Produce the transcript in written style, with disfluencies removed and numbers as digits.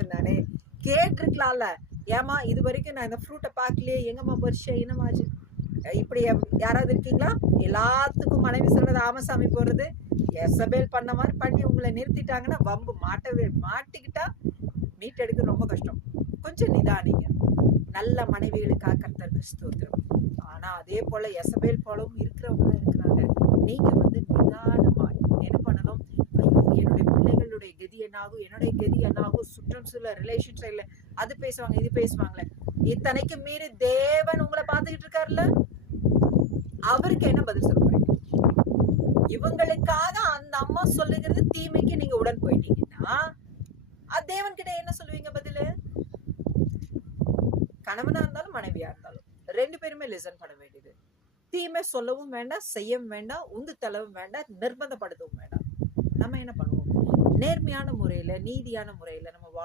இருந்தானே, கேட்டிருக்கலாம்ல. ஏமா இது வரைக்கும் நான் இந்த ஃப்ரூட்டை பார்க்கலையே, எங்கம்மா பறிச்ச, என்னமாச்சு? இப்படி யாராவது இருக்கீங்களா? எல்லாத்துக்கும் மனைவி சொல்றது ஆமசாமி போடுறது, எசபேல் பண்ண மாதிரி பண்ணி உங்களை நிறுத்திட்டாங்கன்னா வம்பு மாட்டிக்கிட்டா மீட்டெடுக்க ரொம்ப கஷ்டம். கொஞ்சம் நிதானிங்க. நல்ல மனைவிகளுக்காக கர்த்தருக்கு ஸ்தோத்திரம். ஆனா அதே போல எசபேல் போலவும் இருக்கிறவங்க இருக்கிறாங்க. நீங்க நிதானமாய் என்ன பண்ணணும்? ஐயோ என்னுடைய பிள்ளைகளுடைய கதி என்னாகும், என்னுடைய கதி என்னாகும், சுற்றம் சொல்ல ரிலேஷன் சைட்ல அது பேசுவாங்க இது பேசுவாங்களே, இத்தனைக்கு மீறி தேவன் உங்களை பார்த்துக்கிட்டு இருக்காருல்ல, அவருக்கு என்ன பதில் சொல்ல போறீங்க? இவங்களுக்காக அந்த அம்மா சொல்லுகிறது தீமைக்கு நீங்க உடன் போயிட்டீங்கன்னா தேவன் கிட்ட என்ன சொல்லுவீங்க பதிலு? கணவனா இருந்தாலும் மனைவியா இருந்தாலும் 2 பேருமே லிசன் பண்ண வேண்டியது. தீமை சொல்லவும் வேண்டாம், செய்யவும் வேண்டாம், உந்து தள்ளவும் வேண்டாம், நிர்பந்தப்படுத்தவும் வேண்டாம். நம்ம என்ன பண்ணுவோம்? நேர்மையான முறையில, நீதியான முறையில நம்ம